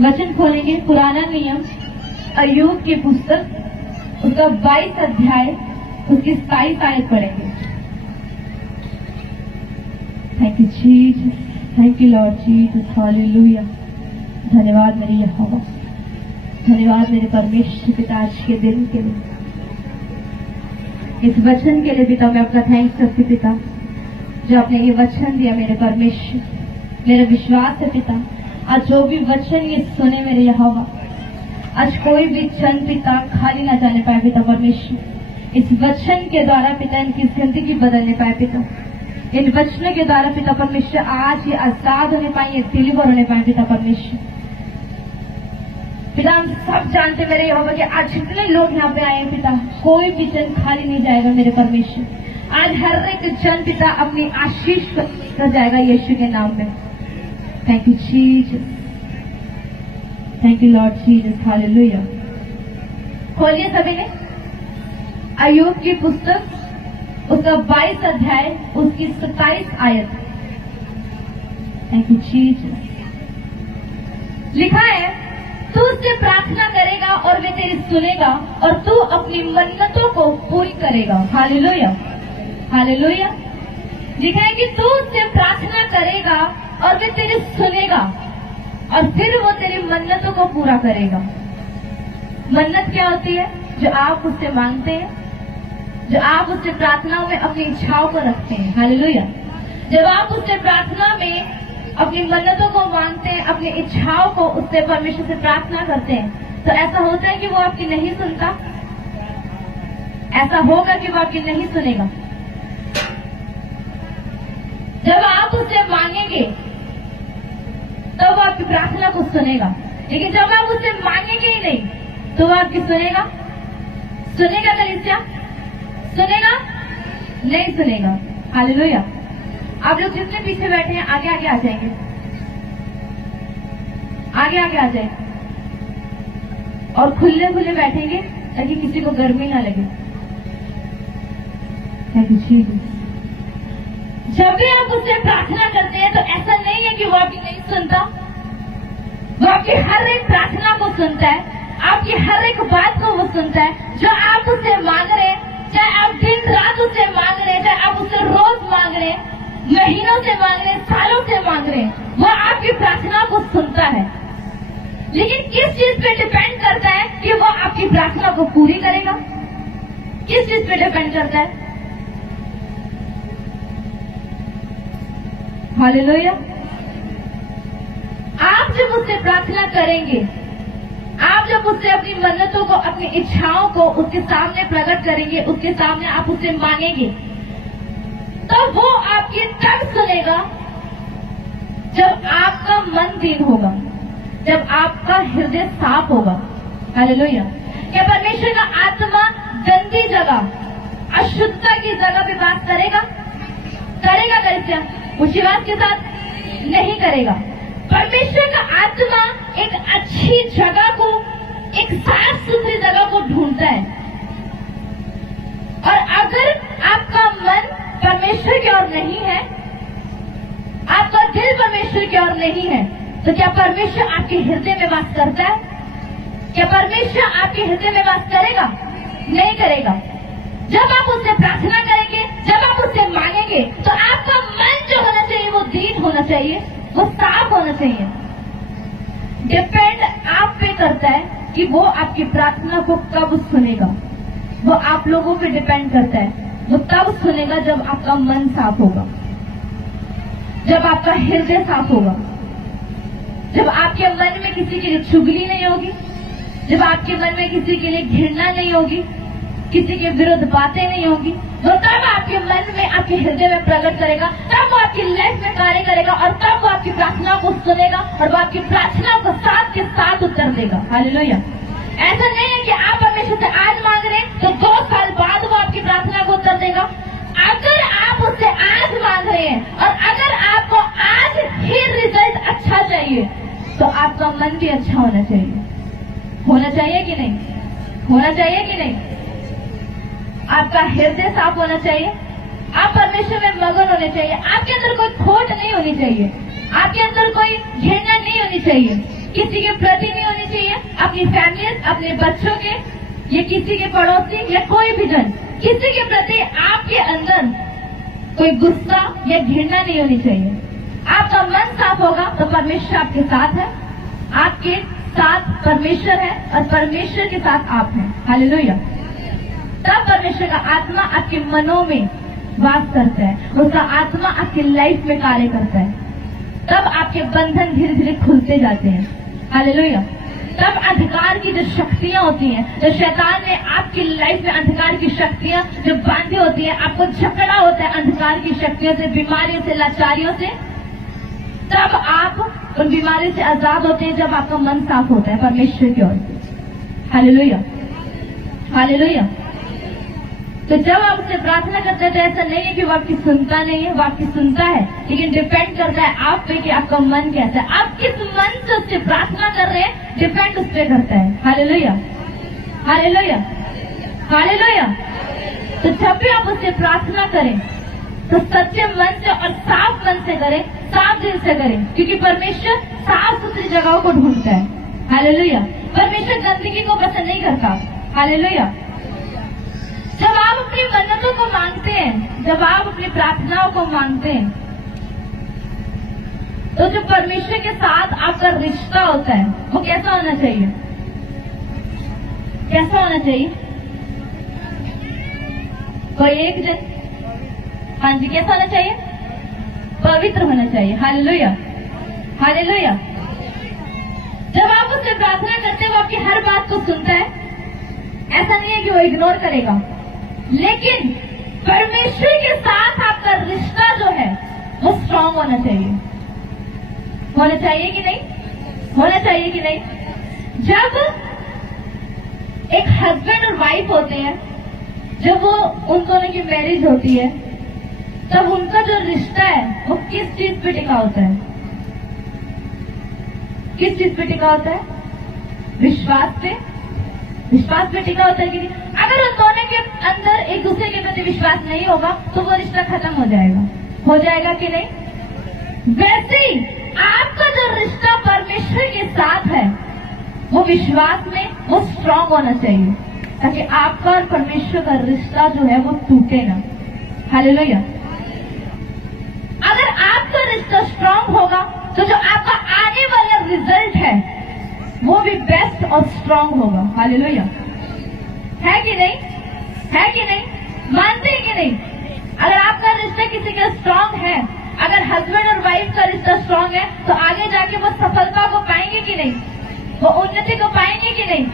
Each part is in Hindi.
वचन खोलेंगे पुराना नियम अय्यूब की पुस्तक उसका 22 अध्याय उसकी 27 आयत पढ़ेंगे। Thank you Jesus, thank you Lord Jesus, hallelujah. धन्यवाद मेरे यहोवा, धन्यवाद मेरे परमेश्वर पिता आज के दिन के लिए, इस वचन के लिए पिता मैं आपका थैंक्स करती पिता, जो आपने ये वचन दिया मेरे परमेश्वर। मेरा विश्वास है पिता आज जो भी वचन ये सुने मेरे यहोवा, आज कोई भी जन पिता खाली ना जाने पाए पिता परमेश्वर। इस वचन के द्वारा पिता इनकी जिंदगी बदलने पाए पिता, इन वचनों के द्वारा पिता परमेश्वर आज ये आजाद होने पाए, ये डिलीवर होने पाए पिता परमेश्वर। पिता हम सब जानते मेरे यहोवा कि आज जितने लोग यहाँ पे आए हैं पिता, कोई भी जन खाली नहीं जाएगा मेरे परमेश्वर। आज हर एक जन पिता अपनी आशीष कर जाएगा यीशु के नाम में। Thank you Jesus, thank you Lord Jesus, hallelujah. खोलिए सभी ने अय्यूब की पुस्तक उसका 22 अध्याय उसकी 27 आयत। Thank you Jesus. लिखा है तू उससे प्रार्थना करेगा और वे तेरी सुनेगा और तू अपनी मन्नतों को पूरी करेगा। Hallelujah, hallelujah. लिखा है कि तू उससे प्रार्थना करेगा और वे तेरी सुनेगा और फिर वो तेरी मन्नतों को पूरा करेगा। मन्नत क्या होती है? जो आप उससे मांगते हैं, जो आप उससे प्रार्थनाओं में अपनी इच्छाओं को रखते हैं। हालेलुया। जब आप उससे प्रार्थना में अपनी मन्नतों को मांगते हैं, अपनी इच्छाओं को उससे परमेश्वर से प्रार्थना करते हैं, तो ऐसा होता है कि वो आपकी नहीं सुनता। ऐसा होगा कि वो आपकी नहीं सुनेगा। जब आप उससे मांगेंगे तो वो आपकी प्रार्थना को सुनेगा, लेकिन जब आप उससे मांगेंगे ही नहीं तो वो आपकी सुनेगा? सुनेगा कलीसिया? सुनेगा? नहीं सुनेगा। हालेलुया। आप लोग जितने पीछे बैठे हैं आगे आगे आ जाएंगे, आगे आगे आ जाए और खुले खुले बैठेंगे ताकि किसी को गर्मी ना लगे। जब भी आप उससे प्रार्थना करते हैं तो ऐसा नहीं है कि वो आपकी नहीं सुनता, वो आपकी हर एक प्रार्थना को सुनता है, आपकी हर एक बात को वो सुनता है। जो आप उससे मांग रहे हैं, चाहे आप दिन रात उससे मांग रहे हैं, चाहे आप उससे रोज मांग रहे हैं, महीनों से मांग रहे हैं, सालों से मांग रहे हैं, वो आपकी प्रार्थना को सुनता है। लेकिन किस चीज पे डिपेंड करता है कि वो आपकी प्रार्थना को पूरी करेगा? किस चीज पे डिपेंड करता है? हालेलुया। आप जब उससे प्रार्थना करेंगे, आप जब उससे अपनी मन्नतों को, अपनी इच्छाओं को उसके सामने प्रकट करेंगे, उसके सामने आप उससे मांगेंगे, तो वो आपकी तब सुनेगा जब आपका मन दीन होगा, जब आपका हृदय साफ होगा। हालेलुया। क्या परमेश्वर का आत्मा गंदी जगह, अशुद्धता की जगह पे बात करेगा? करेगा कलीसिया? उसी बात के साथ नहीं करेगा। परमेश्वर का आत्मा एक अच्छी जगह को, एक साफ सुथरी जगह को ढूंढता है। और अगर आपका मन परमेश्वर की ओर नहीं है, आपका दिल परमेश्वर की ओर नहीं है, तो क्या परमेश्वर आपके हृदय में वास करता है? क्या परमेश्वर आपके हृदय में वास करेगा? नहीं करेगा। जब आप उससे प्रार्थना करेंगे, जब आप उससे मांगेंगे, तो आपका मन जो होना चाहिए वो दीन होना चाहिए, वो साफ होना चाहिए। डिपेंड आप पे करता है कि वो आपकी प्रार्थना को कब सुनेगा। वो आप लोगों पे डिपेंड करता है। वो तब सुनेगा जब आपका मन साफ होगा, जब आपका हृदय साफ होगा, जब आपके मन में किसी के लिए चुगली नहीं होगी, जब आपके मन में किसी के लिए घृणा नहीं होगी, किसी के विरुद्ध बातें नहीं होगी। वो तब आपके मन में, आपके हृदय में प्रकट करेगा, तब वो आपकी लाइफ में कार्य करेगा और तब वो आपकी प्रार्थना को सुनेगा और वो आपकी प्रार्थना को साथ के साथ उत्तर देगा। हालेलुया। ऐसा नहीं है कि आप परमेश्वर से आज मांग रहे हैं तो 2 साल बाद वो आपकी प्रार्थना को उत्तर देगा। अगर आप उससे आज मांग रहे हैं और अगर आपको आज ही रिजल्ट अच्छा चाहिए, तो आपका मन भी अच्छा होना चाहिए। होना चाहिए कि नहीं? होना चाहिए कि नहीं? आपका हृदय साफ होना चाहिए, आप परमेश्वर में मगन होने चाहिए, आपके अंदर कोई खोट नहीं होनी चाहिए, आपके अंदर कोई घृणा नहीं होनी चाहिए। किसी के प्रति नहीं होनी चाहिए, अपनी फैमिली, अपने बच्चों के, या किसी के पड़ोसी या कोई भी जन, किसी के प्रति आपके अंदर कोई गुस्सा या घृणा नहीं होनी चाहिए। आपका मन साफ होगा तो परमेश्वर आपके साथ है, आपके साथ परमेश्वर है और परमेश्वर के साथ आप हैं। हालेलुया। तब परमेश्वर का आत्मा आपके मनों में वास करता है, उसका आत्मा आपकी लाइफ में कार्य करता है। तब आपके बंधन धीरे धीरे खुलते जाते हैं। हालेलुया। तब अंधकार की जो शक्तियां होती हैं, जो शैतान ने आपकी लाइफ में अंधकार की शक्तियां जो बांधी होती हैं, आपको झगड़ा होता है अंधकार की शक्तियों से, बीमारियों से, लाचारियों से, तब आप उन बीमारियों से आजाद होते हैं जब आपका मन साफ होता है परमेश्वर की ओर। Hallelujah, hallelujah. तो जब आप उससे प्रार्थना करते हैं तो ऐसा नहीं है कि वो आपकी सुनता नहीं है, वो आपकी सुनता है, लेकिन डिपेंड करता है आप पे कि आपका मन कैसा है, आप किस मन से उससे प्रार्थना कर रहे हैं, डिपेंड उस पे करता है। Hallelujah, hallelujah, hallelujah. तो जब भी आप उससे प्रार्थना करें तो सच्चे मन से और साफ मन से करें, साफ दिल से करें, क्योंकि परमेश्वर साफ सुथरी जगहों को ढूंढता है। हालेलुया। परमेश्वर गंदगी को पसंद नहीं करता। हालेलुया। जब आप अपनी मन्नतों को मांगते हैं, जब आप अपनी प्रार्थनाओं को मांगते हैं, तो जो परमेश्वर के साथ आपका रिश्ता होता है वो कैसा होना चाहिए? कैसा होना चाहिए? कोई एक जन, हाँ जी, कैसा होना चाहिए? पवित्र होना चाहिए। Hallelujah, hallelujah. जब आप उससे प्रार्थना करते हैं वो आपकी हर बात को सुनता है। ऐसा नहीं है कि वो इग्नोर करेगा, लेकिन परमेश्वर के साथ आपका रिश्ता जो है वो स्ट्रांग होना चाहिए। होना चाहिए कि नहीं? होना चाहिए कि नहीं? जब एक हस्बैंड और वाइफ होते हैं, जब वो उन दोनों की मैरिज होती है, तब उनका जो रिश्ता है वो किस चीज पे टिका होता है? किस चीज पे टिका होता है? विश्वास पे। विश्वास पे टिका होता है कि नहीं? अगर उन दोनों के अंदर एक दूसरे के प्रति विश्वास नहीं होगा तो वो रिश्ता खत्म हो जाएगा। हो जाएगा कि नहीं? वैसे ही आपका जो रिश्ता परमेश्वर के साथ है वो विश्वास में वो स्ट्रांग होना चाहिए, ताकि आपका और परमेश्वर का रिश्ता जो है वो टूटे ना। हालेलुया। अगर आपका रिश्ता स्ट्रांग होगा तो जो आपका आने वाला रिजल्ट है वो भी बेस्ट और स्ट्रांग होगा। हालेलुया। है कि नहीं? है कि नहीं? मानते हैं कि नहीं? अगर आपका रिश्ता किसी का स्ट्रांग है, अगर हस्बैंड और वाइफ का रिश्ता स्ट्रांग है, तो आगे जाके वो सफलता को पाएंगे कि नहीं? वो उन्नति को पाएंगे कि नहीं?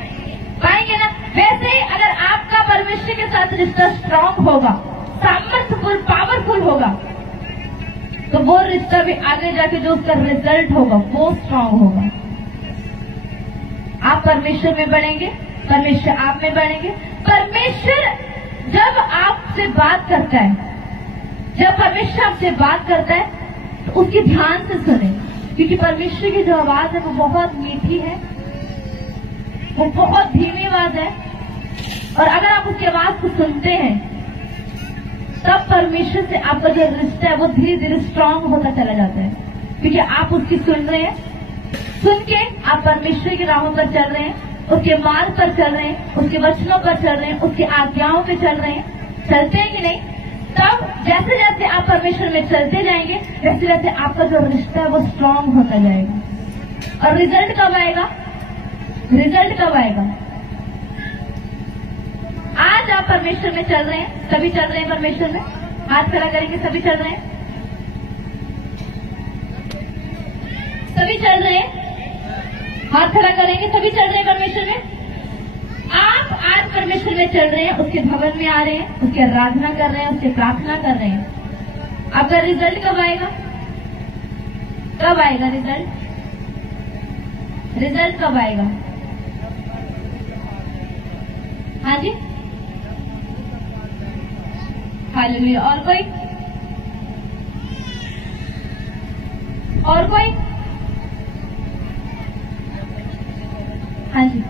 पाएंगे ना। वैसे ही अगर आपका परमेश्वर के साथ रिश्ता स्ट्रांग होगा, सामर्थ्यफुल, पावरफुल होगा, तो वो रिश्ता भी आगे जाके जो उसका रिजल्ट होगा वो स्ट्रांग होगा। आप परमेश्वर में बढ़ेंगे, परमेश्वर आप में बढ़ेंगे। परमेश्वर जब आपसे बात करता है, जब परमेश्वर आपसे बात करता है तो उसकी ध्यान से सुने, क्योंकि परमेश्वर की जो आवाज है वो बहुत मीठी है, वो बहुत धीमी आवाज है। और अगर आप उसकी आवाज को सुनते हैं तब परमेश्वर से आपका जो रिश्ता है वो धीरे धीरे स्ट्रांग होता चला जाता है, क्योंकि आप उसकी सुन रहे हैं। सुन के आप परमेश्वर की राहों पर चल रहे हैं, उसके मार्ग पर चल रहे हैं, उसके वचनों पर चल रहे हैं, उसकी आज्ञाओं पे चल रहे हैं। चलते हैं कि नहीं? तब जैसे जैसे आप परमेश्वर में चलते जाएंगे वैसे वैसे आपका जो रिश्ता है वो स्ट्रांग होता जाएगा। और रिजल्ट कब आएगा? रिजल्ट कब आएगा? आज आप परमेश्वर में चल रहे हैं, सभी चल रहे हैं परमेश्वर में, हाथ खड़ा करेंगे, सभी चल रहे हैं, सभी चल रहे हैं, हाथ खड़ा करेंगे, सभी चल रहे हैं परमेश्वर में। आप आज परमेश्वर में चल रहे हैं, उसके भवन में आ रहे हैं, उसकी आराधना कर रहे हैं, उसकी प्रार्थना कर रहे हैं। आपका रिजल्ट कब आएगा? कब आएगा रिजल्ट? रिजल्ट कब आएगा? हाँ जी, हालेलुया। और कोई? और कोई? हाँ जी,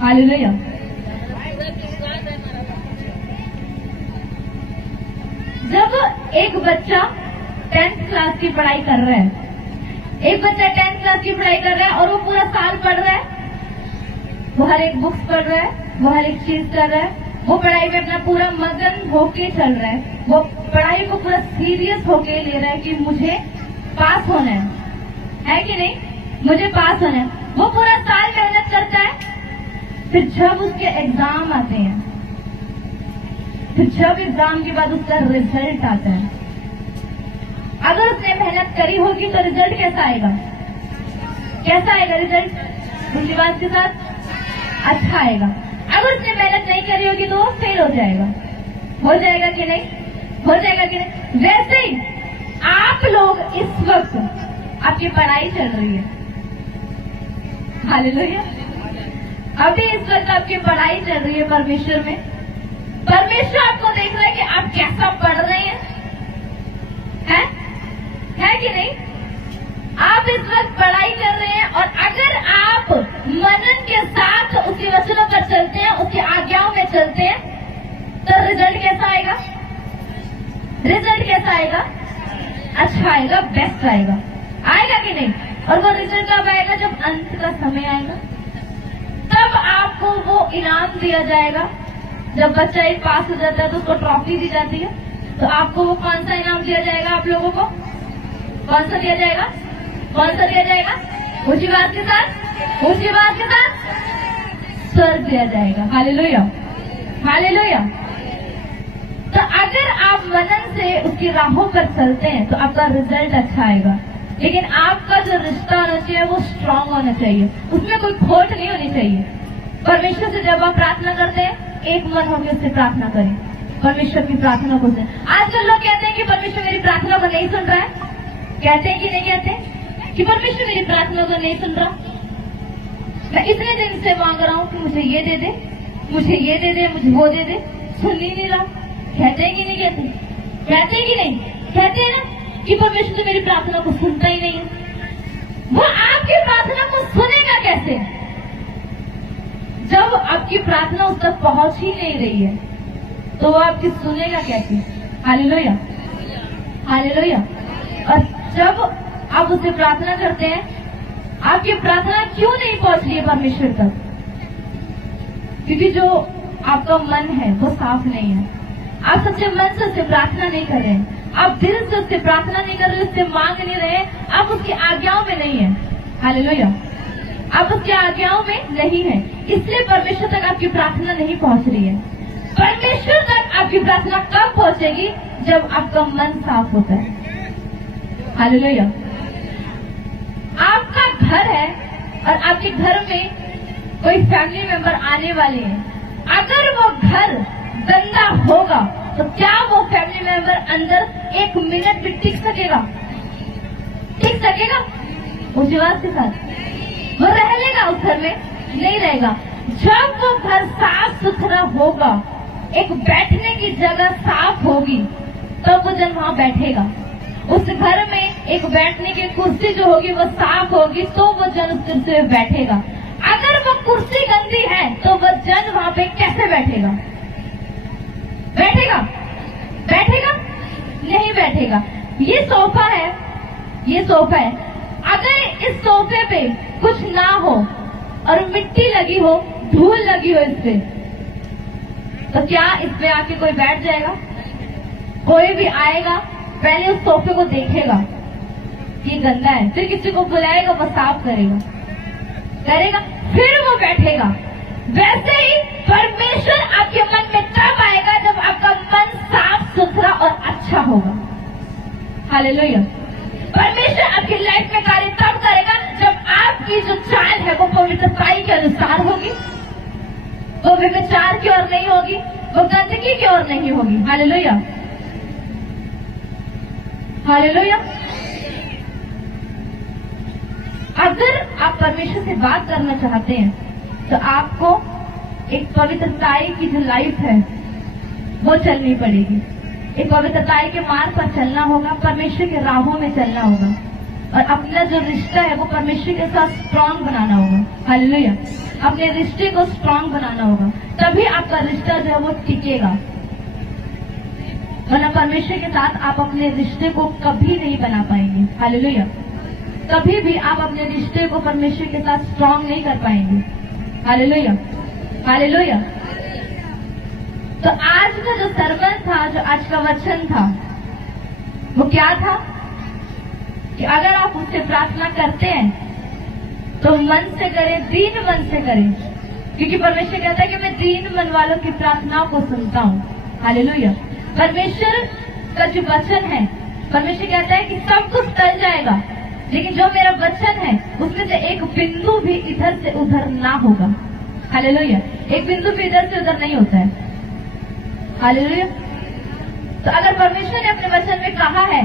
हालेलुया। देखो, एक बच्चा 10th क्लास की पढ़ाई कर रहा है, एक बच्चा 10th क्लास की पढ़ाई कर रहा है और वो पूरा साल पढ़ रहा है, वो हर एक बुक्स पढ़ रहा है, वो हर एक चीज कर रहा है, वो पढ़ाई में अपना पूरा मगन होके चल रहा है, वो पढ़ाई को पूरा सीरियस होके ले रहा है कि मुझे पास होना है कि नहीं, मुझे पास होना है। वो पूरा साल मेहनत करता है, फिर जब उसके एग्जाम आते हैं, फिर जब एग्जाम के बाद उसका रिजल्ट आता है, अगर उसने मेहनत करी होगी तो रिजल्ट कैसा आएगा? कैसा आएगा रिजल्ट? दूसरी बात के साथ अच्छा आएगा। अगर उसने मेहनत नहीं करी होगी तो वो फेल हो जाएगा। हो जाएगा कि नहीं? हो जाएगा कि नहीं? वैसे ही आप लोग इस वक्त, आपकी पढ़ाई चल रही है, हालेलुया, अभी इस वक्त आपकी पढ़ाई चल रही है परमेश्वर में। परमेश्वर आपको देख रहा है कि आप कैसा पढ़ रहे हैं, है कि नहीं? आप इस वक्त पढ़ाई कर रहे हैं और अगर आप मनन के साथ उसके वचनों पर चलते हैं, उसकी आज्ञाओं में चलते हैं, तो रिजल्ट कैसा आएगा? रिजल्ट कैसा आएगा? अच्छा आएगा, बेस्ट आएगा। आएगा कि नहीं? और वो रिजल्ट कब आएगा? जब अंत का समय आएगा, तब आपको वो इनाम दिया जाएगा। जब बच्चा एक पास हो जाता है तो उसको ट्रॉफी दी जाती है, तो आपको वो कौन सा इनाम दिया जाएगा? आप लोगों को कौन सा दिया जाएगा? कौन सा दिया जाएगा? ऊंची बात के साथ, ऊंची बात के साथ स्वर्ग दिया जाएगा। Hallelujah, hallelujah. तो अगर आप मनन से उसकी राहों पर चलते हैं तो आपका रिजल्ट अच्छा आएगा, लेकिन आपका जो रिश्ता होना चाहिए वो स्ट्रांग होना चाहिए, उसमें कोई खोट नहीं होनी चाहिए। परमेश्वर से जब आप प्रार्थना करते हैं, एक मन होकर उससे प्रार्थना करें, परमेश्वर की प्रार्थना को सुने। आजकल लोग कहते हैं कि परमेश्वर मेरी प्रार्थना को नहीं सुन रहा है। कहते हैं कि नहीं कहते कि परमेश्वर मेरी प्रार्थना को नहीं सुन रहा, मैं इतने दिन से मांग रहा हूँ कि मुझे ये दे दे, मुझे ये दे दे, मुझे वो दे दे, सुन ही नहीं रहा। कहते हैं कि नहीं कहते? कहते हैं कि नहीं? कहते हैं ना कि परमेश्वर तो मेरी प्रार्थना को सुनता ही नहीं है। वो आपकी प्रार्थना को सुनेगा कैसे जब आपकी प्रार्थना उस तक पहुंच ही नहीं रही है? तो वो आपकी सुनेगा कैसे? Hallelujah, hallelujah. और जब आप उससे प्रार्थना करते हैं, आपकी प्रार्थना क्यों नहीं पहुंच रही है परमेश्वर तक? क्योंकि जो आपका मन है वो साफ नहीं है। आप सच्चे मन से उससे प्रार्थना नहीं कर रहे हैं, आप दिल से उससे प्रार्थना नहीं कर रहे, उससे मांग नहीं रहे, आप उसकी आज्ञाओं में नहीं है। हालेलुया, आप उसकी आज्ञाओं में नहीं है, इसलिए परमेश्वर तक आपकी प्रार्थना नहीं पहुंच रही है। परमेश्वर तक आपकी प्रार्थना कब पहुंचेगी? जब आपका मन साफ होता है। हालेलुया। आपका घर है और आपके घर में कोई फैमिली मेंबर आने वाले हैं, अगर वो घर गंदा होगा तो क्या वो फैमिली मेंबर अंदर 1 मिनट भी टिक सकेगा? टिक सकेगा? उस बात के साथ वो रह लेगा उस घर में? नहीं रहेगा। जब वो घर साफ सुथरा होगा, एक बैठने की जगह साफ होगी, तब वो जन वहां बैठेगा। उस घर में एक बैठने की कुर्सी जो होगी वो साफ होगी, तो वो जन उस कुर्सी में बैठेगा। अगर वो कुर्सी गंदी है तो वो जन वहां पे कैसे बैठेगा? बैठेगा? बैठेगा? नहीं बैठेगा। ये सोफा है, ये सोफा है, अगर इस सोफे पे कुछ ना हो और मिट्टी लगी हो, धूल लगी हो इस पे, तो क्या इस पे आके कोई बैठ जाएगा? कोई भी आएगा पहले उस सोफे को देखेगा ये गंदा है, फिर किसी को बुलाएगा, वो साफ करेगा, फिर वो बैठेगा। वैसे ही परमेश्वर आपके मन में तब आएगा जब आपका मन साफ सुथरा और अच्छा होगा। हालेलुया। परमेश्वर आपकी लाइफ में कार्य तब करेगा जब आपकी जो चाल है वो पवित्रताई के अनुसार होगी, वो व्यभिचार की ओर नहीं होगी, वो गंदगी की ओर नहीं होगी। Hallelujah, hallelujah. अगर आप परमेश्वर से बात करना चाहते हैं तो आपको एक पवित्रताई की जो लाइफ है वो चलनी पड़ेगी। एक पवित्रताई के मार्ग पर चलना होगा, परमेश्वर के राहों में चलना होगा और अपना जो रिश्ता है वो परमेश्वर के साथ स्ट्रांग बनाना होगा। हालेलुया। अपने रिश्ते को स्ट्रांग बनाना होगा, तभी आपका रिश्ता जो है वो टिकेगा, वरना परमेश्वर के साथ आप अपने रिश्ते को कभी नहीं बना पाएंगे। हालेलुया। कभी भी आप अपने रिश्ते को परमेश्वर के साथ स्ट्रांग नहीं कर पाएंगे। Hallelujah, hallelujah. तो आज का जो सर्मन था, जो आज का वचन था, वो क्या था कि अगर आप उससे प्रार्थना करते हैं तो मन से करें, दीन मन से करें, क्योंकि परमेश्वर कहता है कि मैं दीन मन वालों की प्रार्थनाओं को सुनता हूँ। हालेलुया। परमेश्वर का जो वचन है, परमेश्वर कहता है कि सब कुछ टल जाएगा, लेकिन जो मेरा वचन है उसमें से एक बिंदु भी इधर से उधर ना होगा। हालेलुया। एक बिंदु भी इधर से उधर नहीं होता है। हालेलुया। तो अगर परमेश्वर ने अपने वचन में कहा है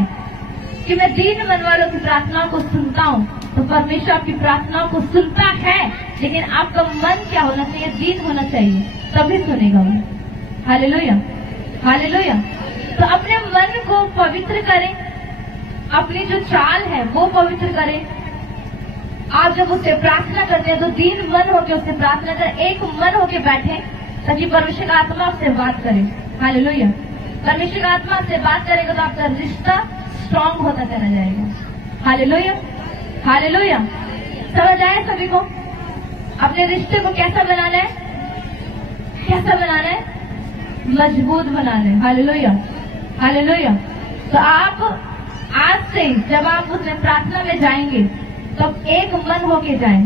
कि मैं दीन मन वालों की प्रार्थनाओं को सुनता हूँ, तो परमेश्वर आपकी प्रार्थनाओं को सुनता है, लेकिन आपका मन क्या होना चाहिए? दीन होना चाहिए, तभी सुनेगा वो। Hallelujah, hallelujah. तो अपने मन को पवित्र करें, अपनी जो चाल है वो पवित्र करें। आप जब उससे प्रार्थना करते हैं तो दीन मन होकर उससे प्रार्थना करें, एक मन होकर बैठे, ताकि परमेश्वर का आत्मा आपसे बात करे। हालेलुया। परमेश्वर का आत्मा से बात करेगा तो आपका रिश्ता स्ट्रांग होता चला जाएगा। Hallelujah, hallelujah. समझ आए सभी को? अपने रिश्ते को कैसा बनाना है? कैसा बनाना है? मजबूत बनाना है। Hallelujah, hallelujah. तो आप आज से जब आप उसमें प्रार्थना में जाएंगे तो एक मन होके जाएं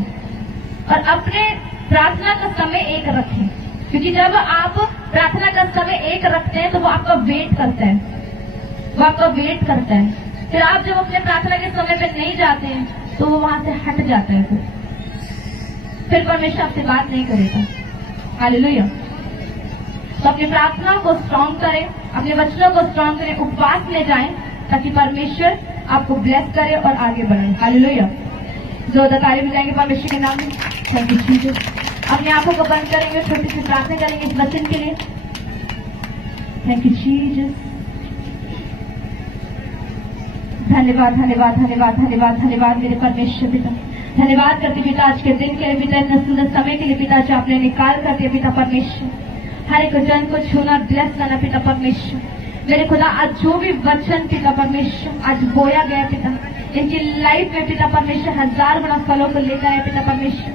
और अपने प्रार्थना का समय एक रखें, क्योंकि जब आप प्रार्थना का समय एक रखते हैं तो वो आपका वेट करता है, वो आपका वेट करता है। फिर आप जब अपने प्रार्थना के समय पे नहीं जाते हैं तो वो वहां से हट जाता है, फिर परमेश्वर आपसे बात नहीं करेगा। हालेलुया। तो अपनी प्रार्थना को स्ट्रांग करें, अपने वचनों को स्ट्रांग करें, उपवास में जाएं, ताकि परमेश्वर आपको ब्लेस करे और आगे बढ़े। हालेलुया। जोरदार ताली बजाएंगे परमेश्वर के नाम में। Thank you Jesus. अपनी आंखों को बंद करेंगे, छोटी सी प्रार्थना करेंगे इस वचन के लिए। Thank you Jesus. धन्यवाद, धन्यवाद, धन्यवाद, धन्यवाद, धन्यवाद मेरे परमेश्वर पिता। धन्यवाद करते पिता आज के दिन के लिए पिता, इतना सुंदर समय के लिए पिता जो आपने निकाल कर दिया पिता परमेश्वर। हर एक जन को छूना, ब्लेस करना पिता परमेश्वर। मेरे खुदा आज जो भी वचन पिता परमेश्वर आज बोया गया पिता, इनकी लाइफ में पिता परमेश्वर 1000 गुना फलों को लेकर आए पिता परमेश्वर।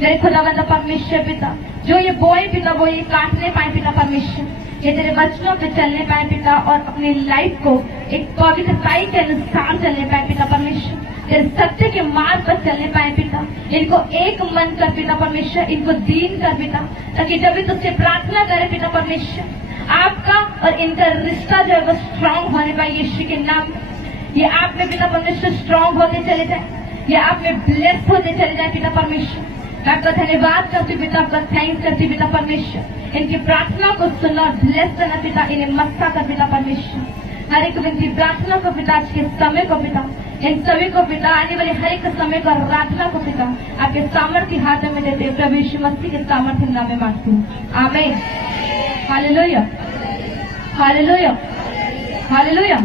मेरे खुदा बंदा परमेश्वर पिता, जो ये बोए पिता वो ये काटने पाए पिता परमेश्वर, ये तेरे वचनों पे चलने पाए पिता और अपनी लाइफ को एक पवित्रताई के अनुसार चलने पाए पिता परमेश्वर, तेरे सत्य के मार्ग पर चलने पाए पिता। इनको एक मन कर पिता परमेश्वर, इनको दीन कर पिता, ताकि जब भी तुझसे प्रार्थना करे पिता परमेश्वर, आपका और इनका रिश्ता जो है वो स्ट्रांग होने पाए यीशु के नाम। ये आप में पिता परमेश्वर स्ट्रांग होते चले जाए, ये आप में ब्लेस होते चले जाए पिता परमेश्वर। मैं आपका धन्यवाद करती पिता, आपका थैंक्स करती पिता परमेश्वर। इनकी प्रार्थना को सुनना, ब्लेस करना पिता, इन्हें मस्ता कर पिता परमेश्वर। हर एक विनती प्रार्थना को पिता, आज के समय को पिता, इन सभी को पिता, आने वाले हर एक समय को, प्रार्थना को पिता आपके सामर्थ्य हाथों में देते प्रभु यीशु मसीह के सामर्थ्य नाम में मांगती हूँ, आमीन। Hallelujah, hallelujah, hallelujah.